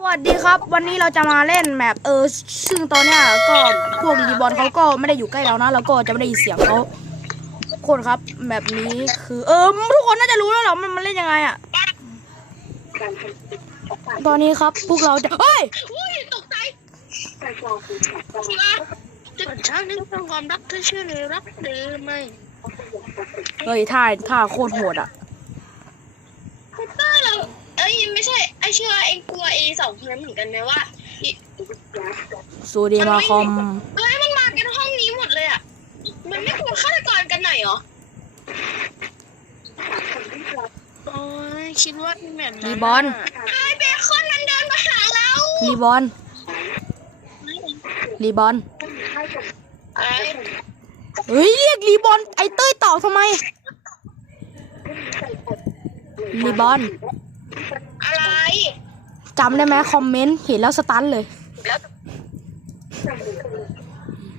สวัสดีครับ วันนี้เราจะมาเล่นแมปเออ ซึ่งตอนเนี้ยก็พวกรีบอลเขาก็ไม่ได้อยู่ใกล้เรานะเราก็จะไม่ได้ยินเสียงเขาทุกคนครับแบบนี้คือเออทุกคนน่าจะรู้แล้วเหรอมันมันเล่นยังไงอะตอนนี้ครับพวกเราจะเฮ้ยอุ้ยตกใจคิดว่าจะเป็นช้างนึกถึงความรักเธอเชื่อหรือรักหรือไม่เฮ้ยท่าท่าโคตรโหดอะได้เหรอ เอ้ยไม่ใช่ไอเชื่อเองกลัวไอสองคนนั้นเหมือนกันไหมว่าอีซูดีมาคอมเอ้ยมันมากันห้องนี้หมดเลยอะมันไม่กลัวฆาตกรกันหน่อยเหรอโอ้ยคิดว่าแบบนั้นรีบอลไอเบคอนมันเดินมาหาเรารีบอลรีบอลไอเฮ้ยเรียกรีบอลไอเต้ยตอบทำไมรีบอลอะไร จำได้ไหมคอมเมนต์เห็นแล้วสตันเลย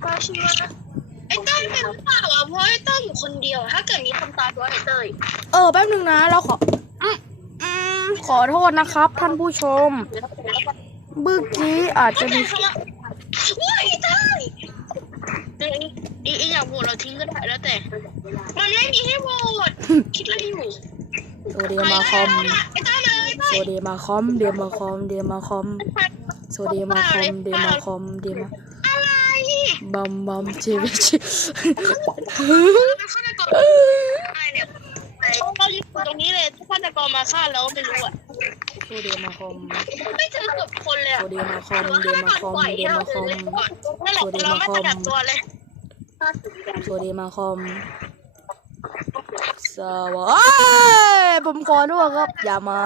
ก็คิดว่าไอเต้ยเป็นหรือเปล่าอะเพราะไอเต้ยอยู่คนเดียวถ้าเกิดมีคนตายตัวไอเต้ยเออแป๊บนึงนะเราขออืมอืมขอโทษนะครับ ท่านผู้ชมเมื่อกี้อาจจะมีว้ายได้อีอีอยากโหวตเราทิ้งก็ได้แล้วแต่ มันไม่มีให้โหวตคิดอะไรอยู่โซเดียมาคอม ไอ้ต้าเลยไป โซเดียมาคอมเดียมาคอมเดียมาคอมโซเดียมาคอมเดียมาคอมเดียมาอะไรบัมบัมเจวิชิเป็นฆาตกรอะไรเนี่ยเราอยู่ตรงนี้เลยถ้าฆาตกรมาฆ่าเราก็ไม่รู้อะโซเดียมาคอมไม่เจอกับคนเลยโซอะเดียมาคอมเดียมาคอมเดียมาคอมนั่นแหละเราไม่ขยับตัวเลยโซเดียมาคอมสวัสดีผมขอโทษครับ อย่ามา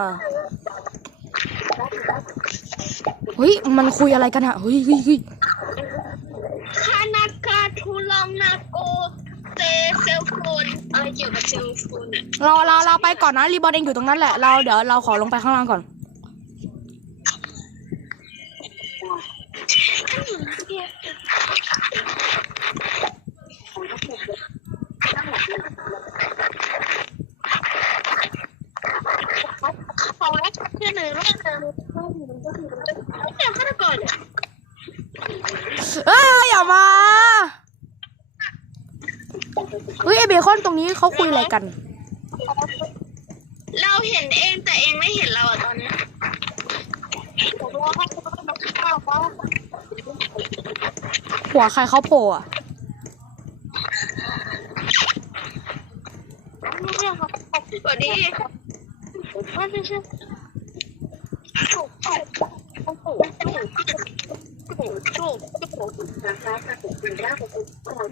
เฮ้ย มันคุยอะไรกันอะเฮ้ยเฮ้ยเฮ้ยคานากาทูลองนาโกเตเซลโฟนอะไรเกี่ยวกับเซลโฟนอะเราเราเราไปก่อนนะรีบอลเองอยู่ตรงนั้นแหละ เราเดี๋ยวเราขอลงไปข้างล่างก่อน เขาแรกเพื่อนเลยว่าเจอไม่เจอฆาตกรเนี่ย เอ้ยอย่ามาเฮ้ยไอเบคอนตรงนี้เขาคุย อะไรกัน เราเห็นเองแต่เองไม่เห็นเราอะตอนนี้หัวใครเขาโผล่อะสวัสดีว่าจะชื่อ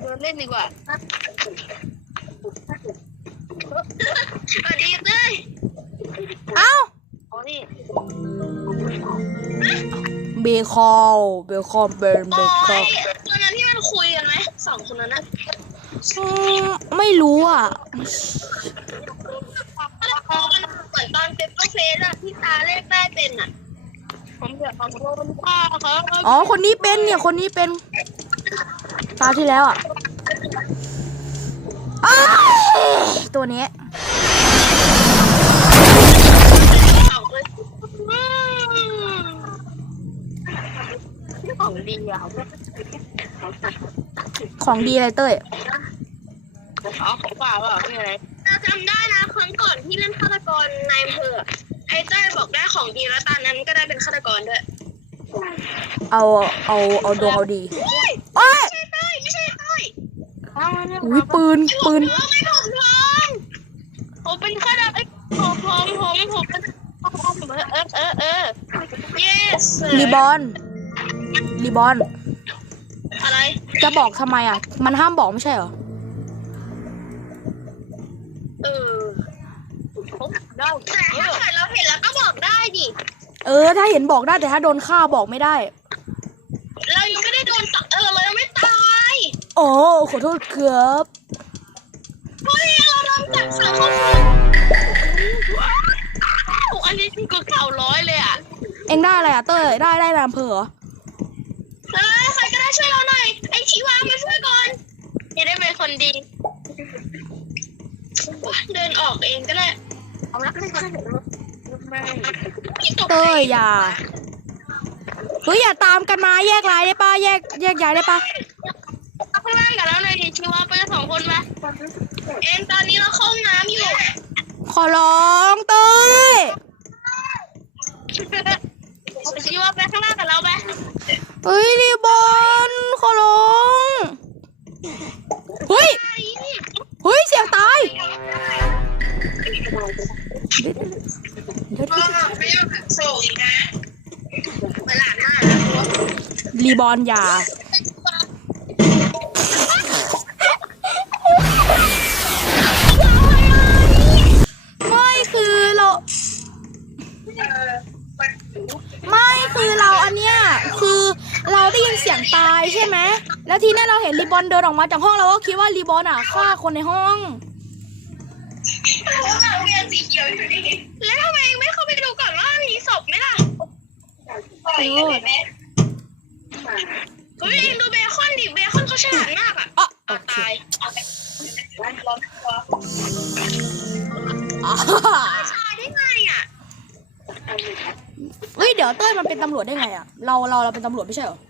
เดินเล่นดีกว่า เบคอนเบคอนเป็นเบโอ้คอนยตอนนั้นที่มันคุยกันไหมสองคนนั้นอะอืมไม่รู้อะเหมือนตอนเปปเปอร์เฟสอะที่ตาเลขได้เป็นอะผมอยากขอโทษพ่อครับอ๋อ คนนี้เป็นเนี่ย คนนี้เป็นตาที่แล้วอะอ้าวตัวนี้เอาเลยนี่ ของดีอะของดีอะไรเต้ยอ๋อของเปล่าเปล่าไม่อะไรเราจำได้นะครั้งก่อนที่เล่นฆาตกรในอำเภออะไอ้เต้ยบอกได้ของดีแล้วตอนนั้นก็ได้เป็นฆาตกรด้วยเอาเอาเอาดวงเอาดีเฮ้ยโอ้ยไม่ใช่เต้ยไม่ใช่เต้ยอุ้ยปืนปืนผมไม่ผมทองผมเป็นฆาตกรผมผมผมผมเป็นเออเออเออ yes รีบอล รีบอลอะไร จะบอกทำไมอะ มันห้ามบอกไม่ใช่เหรอ เออได้แต่ถ้าเกิดเราเห็นแล้วก็บอกได้ดิ เออ ถ้าเห็นบอกได้แต่ถ้าโดนฆ่าบอกไม่ได้ เรายังไม่ได้โดนตเออเรายังไม่ตายโอ้ขอโทษครับเฮ้ยเราโดนจับสังคมว้าวอันนี้คือเข่าร้อยเลยอะ เอ็งได้อะไรอะเต้ยได้ได้นามเพอเหรอ เฮ้ยใครก็ได้ ช่วยเราหน่อย ไอ้ชีวามาช่วยก่อนจะได้เป็นคนดี เดินออกเองก็ได้เอาละไม่ใช่ไม่ตกเต้ยอย่าฮ้ยอย่าตามกันมาแยกลายได้ปะแยกแยกย้ายได้ปะข้างล่างกับเราเลยดิชิวาไปสองคนมาเอ็นตอนนี้เราเข้าห้องน้ำอยู่ ขอร้องเต้ยชิวาไปข้างล่างกับเราไป เฮ้ยรีบอลขอร้องเฮ้ยเฮ้ยเสียงตายเดี๋ยวเดี๋ยวเดี๋ยวไม่เอาโซ่อีกนะเวลาหน้ารีบอลอย่า ทีเนี้ยเราเห็นรีบอนเดินออกมาจากห้องเราก็คิดว่ารีบอนอะฆ่าคนในห้องแล้วทำไมไม่เข้าไปดูก่อนว่ามีศพไหมล่ะโอ้ยเฮ้ยเอ็งดูเบคอนดิเบคอนเขาฉลาดมากอะอะโอเอาเคตายอ่าตายได้ไงอะ เฮ้ยเดี๋ยวเต้ยมันเป็นตำรวจได้ไงอะ เราเราเราเป็นตำรวจไม่ใช่เหรอไม่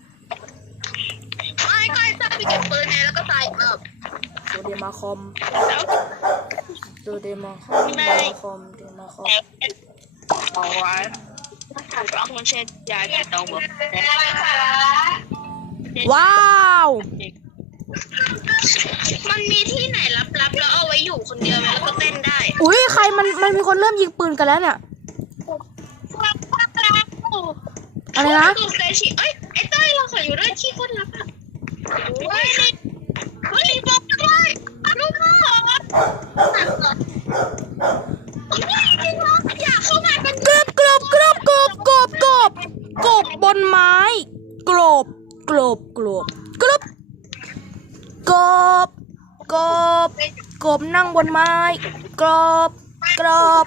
ก็ไอ้ตายไปเก็บปืนไงแล้วก็ตายเออโดเดมาคอมแล้วโดเดมาคอมโดเดมาคอมโดเดมาคอมเอาไว้ร้องมันเช็ดยาที่ตรงแบบว้าว มันมีที่ไหนลับๆแล้วเอาไว้อยู่คนเดียวไหมแล้วก็เต้นได้อุ้ยใครมันมันมีคนเริ่มยิงปืนกันแล้วเนี่ย อะไรนะคือเฟชิเอ้ยไอ้เต้ยเราขออยู่ด้วยที่คนลับอะ กด้วยลูกพ่ออยากเข้ามากันกรบกรบกรบกรบกรบกรบกรบบนไม้กรบกรบกรบกรบกรบกรบกรบนั่งบนไม้กรบกรบ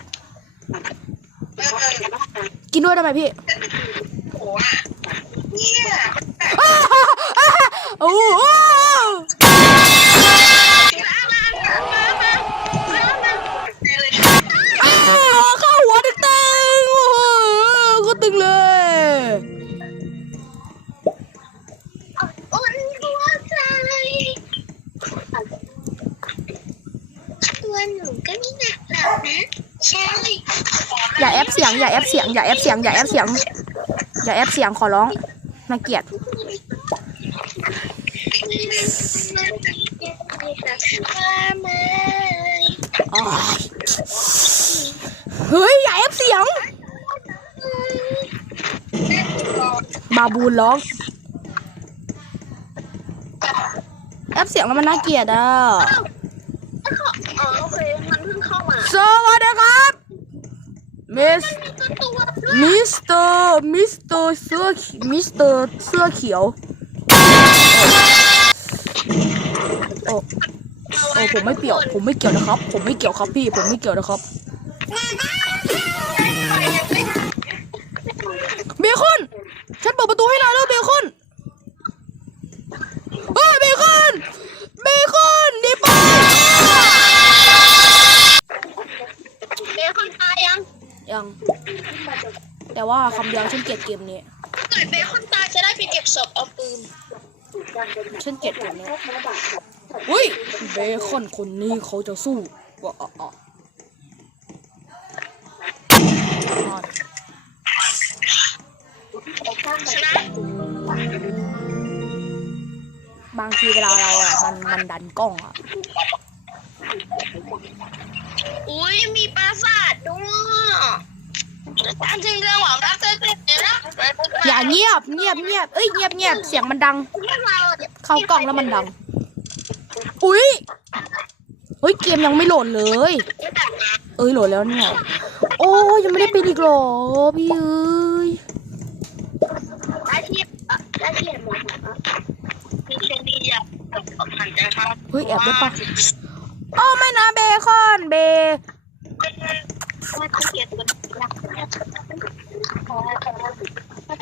กินด้วยได้ไหมพี่อ้าวอ้าว โอ้โหอ้าวเข้าหัวตึงๆโอ้โหก็ตึงเลยอุ่นหัวใจตัวหนูก็ไม่หนักหรอกนะ ใช่ อย่าแอปเสียง อย่าแอปเสียง อย่าแอปเสียง อย่าแอปเสียง อย่าแอปเสียง ขอร้องน่าเกลียด เฮ้ยอย่าแอปเสียง บาบูนร้องแอปเสียงแล้วมันน่าเกลียดอะอ๋อโอเค มันเพิ่งเข้ามา สวัสดีครับมิสมิสเตอร์มิสเตอร์เสื้อมิสเตอร์เสื้อเขียว โอ้โอ้ผมไม่เกี่ยว ผมไม่เกี่ยวนะครับ ผมไม่เกี่ยวครับพี่ ผมไม่เกี่ยวนะครับเบคอน ฉันเปิดประตูให้นายแล้วเบคอนเฮ้ยเบคอนเบคอนนี่ไปเบคอนตายยัง ยัง แต่ว่าคำเดียวฉันเกลียดเกมนี้เกิดเบคอนตายจะได้ไปเก็บศพเอาปืนฉันเกลียดเกมนี้ อุ้ยเบคอนคนนี้เขาจะสู้ว่าอะอะอะชนะบางทีเวลาเราอะมันมันดันกล้องอะ อุ้ยมีปราสาทด้วยตามจริงเรื่องหวังรักเธอเกิดนะอย่าเงียบเงียบเงียบเอ้ยเงียบเงียบเสียงมันดัง เข้ากล้องแล้วมันดัง อุ้ยเฮ้ยเกมยังไม่โหลดเลย เอ้ยโหลดแล้วเนี่ย โอ้ยยังไม่ได้ปิดอีกเหรอพี่เอ้ยได้ที่ได้ที่หมดมีเชนดี้อยากหันใจครับเฮ้ยแอบได้ปะโอ้ไม่นะเบคอนเบไม่ต้องเกลียดกันรักข อ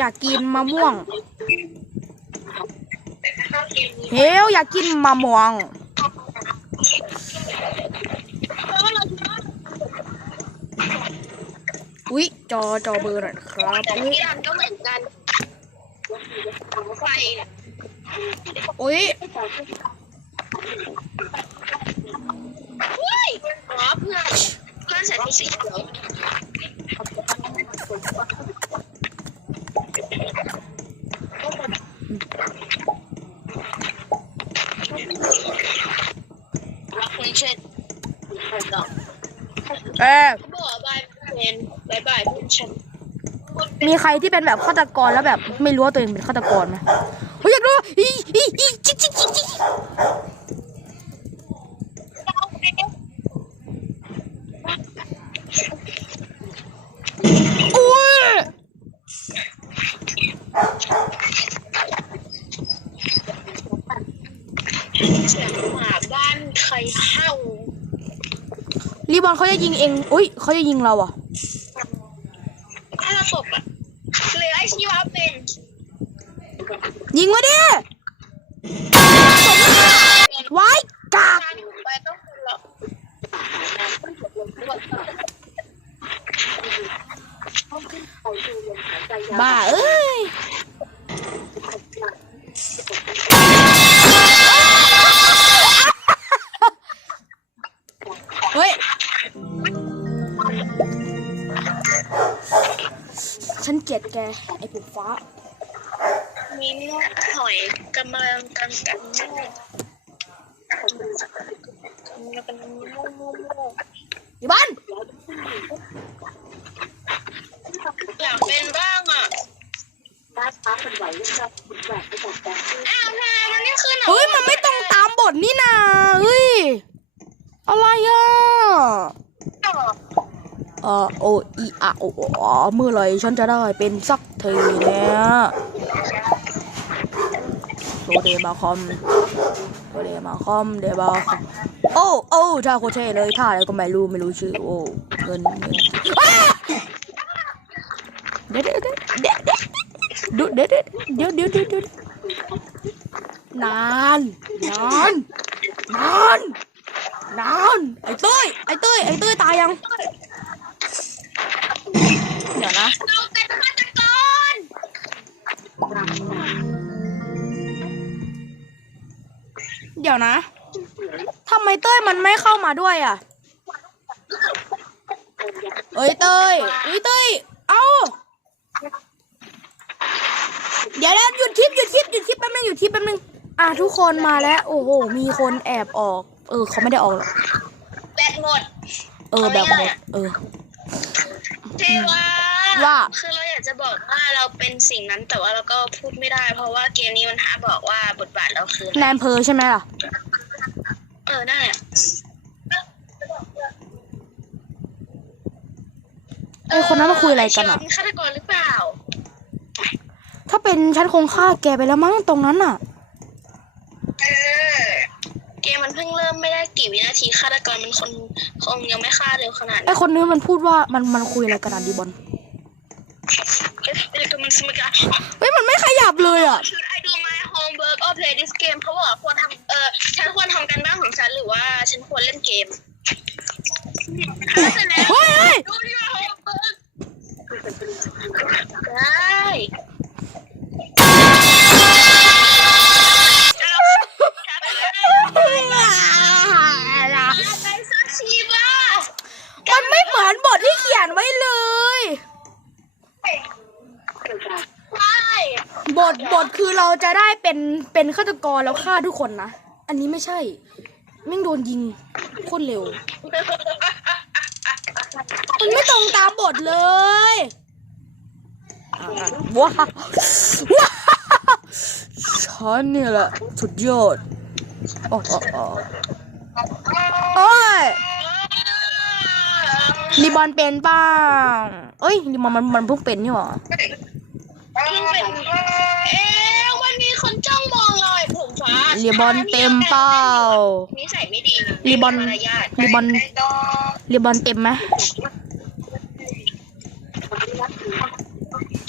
ยากกินมะม่วง เฮลอยากกินมะม่วง อุ๊ยจอจอเบอร์หน่อยครับแต่อุ๊ยที่ร้านก็เหมือนกันไฟเนี่ยอุ๊ยเฮ้ยอ๋อเพื่อนเพื่อนใส่ชุดสีเขียวรักคุณเช่นต่อเออ บอกบายเพนบายบายคุณเช่น มีใครที่เป็นแบบฆาตกรแล้วแบบไม่รู้ว่าตัวเองเป็นฆาตกรไหมเฮ้ยอยากรู้อีอีอีจิ๊กจิ๊กจิ๊กจิ๊กอุ้ยเสียงหมาบ้านใครเห่ารีบอลเขาจะยิงเองอุ้ยเขาจะยิงเราอะ โอ้เมื่อไรฉันจะได้เป็นสักทีเนี่ยโซเดบาคอมโซเดบาคอมเดบาคอมโอ้โอ้ท่าโคเชเลยท่าอะไรก็ไม่รู้ไม่รู้ชื่อโอ้เงินเงินเด็ดเด็ดเด็ดเด็ดดูเด็ดเด็ดเดี๋ยวเดี๋ยวเดี๋ยวนานนานนานนานไอ้เต้ยไอ้เต้ยไอ้เต้ยตายยัง เดี๋ยวนะเราเป็นฆาตกรเดี๋ยวนะทำไมเต้ยมันไม่เข้ามาด้วยอะเอ้ยเต้ยเอ้ยเต้ยเอ้าเดี๋ยวแล้วหยุดคลิปหยุดคลิปหยุดคลิปแป๊บนึงหยุดคลิปแป๊บนึงอะทุกคนมาแล้ว โอ้โห มีคนแอบออก เออเขาไม่ได้ออกหรอกแบตหมด เออแบบหมด เออ เทว่าว่า คือเราอยากจะบอกว่าเราเป็นสิ่งนั้นแต่ว่าเราก็พูดไม่ได้ เพราะว่าเกมนี้มันหาบอกว่าบทบาทเราคืออะไร นายอำเภอใช่ไหมล่ะ เออนั่นแหละไอ้คนนั้นมาคุยอะไรกันอะเชียวเป็นฆาตกรหรือเปล่า ถ้าเป็นฉันคงฆ่าแกไปแล้วมั้งตรงนั้นอะ เออ เกมมันเพิ่งเริ่มไม่ได้ กี่วินาทีฆาตกรมันคนคงยังไม่ฆ่าเร็วขนาดไอ้นี้คนนี้มันพูดว่ามันมันคุยอะไรกันอะดีบอลเอ๊ะเอ๊ะก็มันสมการ เฮ้ยมันไม่ขยับเลยอะ Should I do my homework or play this game เขาบอกว่าควรทำเออฉันควรทำการบ้านของฉันหรือว่าฉันควรเล่นเกมเสร็จแล้ว เฮ้ยเฮ้ยดูที่ว่า homework ได้ ไปซักชีบ้า มันไม่เหมือนบทที่เขียนไว้เลย ไป บทบทคือเราจะได้ เป็นเป็นฆาตกรแล้วฆ่าทุกคนนะ อันนี้ไม่ใช่แม่งโดนยิงโคตรเร็ว มันไม่ตรงตามบทเลยว้าวว้าวฉันเนี่ยแหละ สุดยอดโอ้โอ้โอ้โอ้ยรีบอลเป็นป้าเอ้ยรีบอลมันมันเพิ่งเป็นนี่หว่ายิ่งเป็นเอ๊ รีบอลเต็มเป้า นิสัยไม่ดีรีบอลมารยาทรีบอลรีบอลเต็มไหม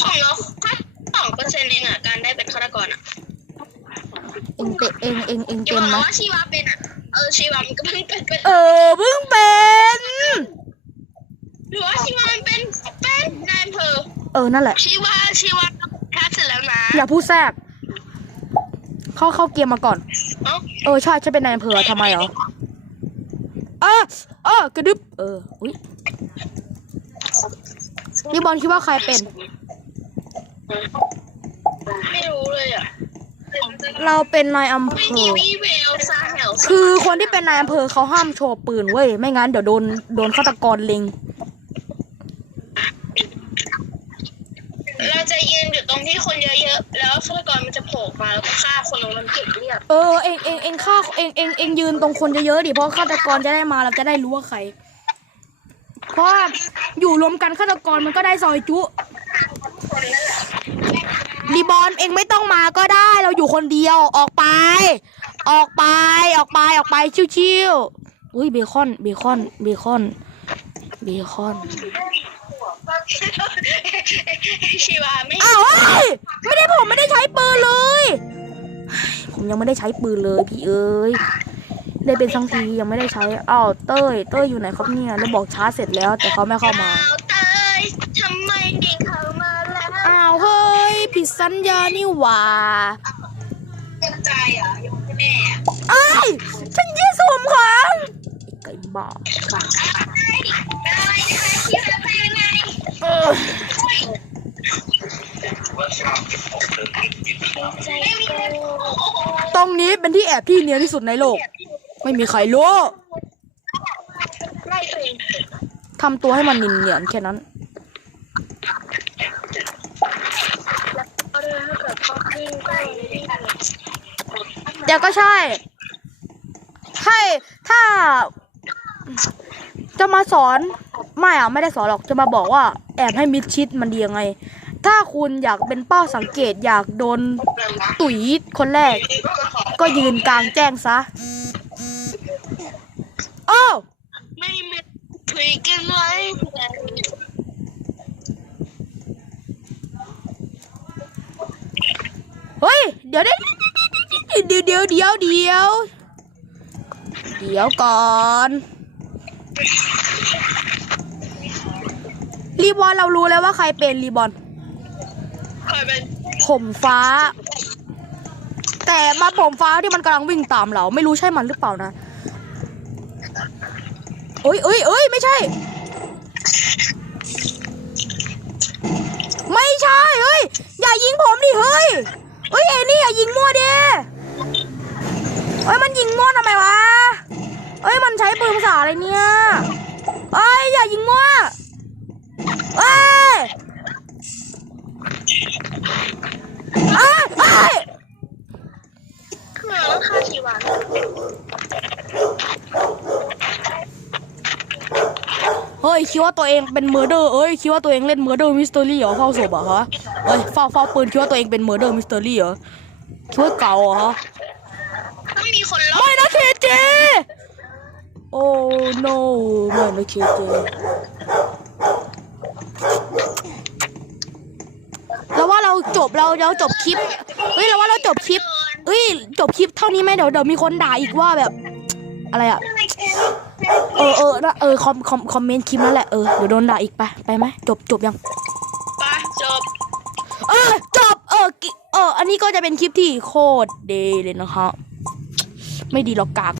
ของเราองเปอร์เซ็นต์เองอะ การได้เป็นฆาตกรอะเองเตเองเองเองอย่าเต็มบอกไหมว่าชีวาเป็นอะ เออชีวามันก็เพิ่งเป็นเป็นเออเพิ่งเป็น หรือว่าชีวามันเป็นเป็นนายอำเภอเออนั่นแหละชีวาชีวาแคสเสร็จแล้วนะอย่าพูดแทรก เข้าเข้าเกมมาก่อน เอ้าเออใช่ฉันเป็นนายอำเภอทำไมเหรอเออเออกระดึบเอออุ้ยนี่บอลคิดว่าใครเป็น ไม่รู้เลยอะเราเป็นนายอำเภไม่มีอ วีเวลซาเฮลคือคนที่เป็นนายอำเภอเขาห้ามโชว์ปืนเว้ย ไม่งั้นเดี๋ยวโดนโดนฆาตกรเล็ง เราจะยืน อยู่ตรงที่คนเยอะๆ แล้วฆาตกรมันจะโผล่มาแล้วก็ฆ่าคนตรงนั้นเก็บเรียบ เออเองเองเองฆ่าเองเองเองยืนตรงคนเยอะๆดิเพราะฆาตกรจะได้มาเราจะได้รู้ว่าใคร เพราะว่าอยู่รวมกันฆาตกรมันก็ได้ซอยจุดีบอลเองไม่ต้องมาก็ได้เราอยู่คนเดียวออกไป ออกไปออกไปออกไปชิวๆอุ้ยเบคอนเบคอนเบคอนเบคอน ชีวาไม่อ้าวเฮ้ยไม่ได้ผมไม่ได้ใช้ปืนเลย ผมยังไม่ได้ใช้ปืนเลยพี่เอ้ยได้เป็นสังทียังไม่ได้ใช้อ้าวเต้ยเต้ยอยู่ไหนครับเนี่ยแล้วบอกช้าเสร็จแล้ว แต่เขาไม่เข้ามาเอาเตยทำไมดิ่งเข้ามาแล้วอ้าวเฮ้ยผิดสัญญานี่หว่าเจ็บใจเหรอะยังไม่แน่ไอ้ายฉันยี่สุ่มของไอ้ไก่บ้าได้ได้ชีวาไป ตรงนี้เป็นที่แอบที่เนียนที่สุดในโลก ไม่มีใครรู้ทำตัวให้มันเนียนๆแค่นั้นเอาเลยถ้าก็ใช่ให้ถ้าจะมาสอน ไม่อะไม่ได้สอนหรอกจะมาบอกว่าแอบให้มิดชิดมันดียังไง ถ้าคุณอยากเป็นเป้าสังเกตอยากโดนตุ๋ยคนแรก ก็ยืนกลางแจ้งซะโอ้าวไม่มีคุยกันไว้เฮ้ย เดี๋ยวเดี๋ยวเดี๋ยวเดี๋ยวเดี๋ยวเดี๋ยวเดี๋ยวก่อน รีบอลเรารู้แล้วว่าใครเป็นรีบอลเคยเป็นผมฟ้า แต่มาผมฟ้าที่มันกำลังวิ่งตามเรา ไม่รู้ใช่มันหรือเปล่านะเอ้ยเอ้ยเอ้ยไม่ใช่ ไม่ใช่เฮ้ย อย่ายิงผมดิเฮ้ยเฮ้ยเอ็นี่อย่ายิงมั่วดิเฮ้ยมันยิงมั่วทำไมวะเฮ้ยมันใช้ปืนภาษาอะไรเนี่ยเฮ้ยอย่ายิงมั่ว เฮ้ยเอ้ยเอ้ยคือแล้วค่าชีวาเฮ้ยคิดว่าตัวเองเป็นเมอร์เดอร์เอ้ยคิดว่าตัวเองเล่นเมอร์เดอร์มิสเตอรี่เหรอเฝ้าศพเหรอฮะเฮ้ยเฝ้าเฝ้าปืนคิดว่าตัวเองเป็นเมอร์เดอร์มิสเตอรี่เหรอคิดว่าเก่าเหรอฮะถ้ามีคนรอไม่ดนะเคเจโอ้ no ไม่นะเคเจแล้วว่าเรา จบเราเราจบคลิปเฮ้ยเราว่าเราจบคลิปเฮ้ยจบคลิปเท่านี้ไหมเดี๋ยวเดี๋ยวมีคนด่าอีกว่าแบบ อะไรอะเออเออนะเออคอมคอมคอมเมนต์คลิปนั่นแหละเออเดี๋ยวโดนด่าอีกไปไปไหมจบจบยังไปจบเออจบเออกิเอออันนี้ก็จะเป็นคลิปที่โคตรเดย์เลยนะคะไม่ดีหรอกกาก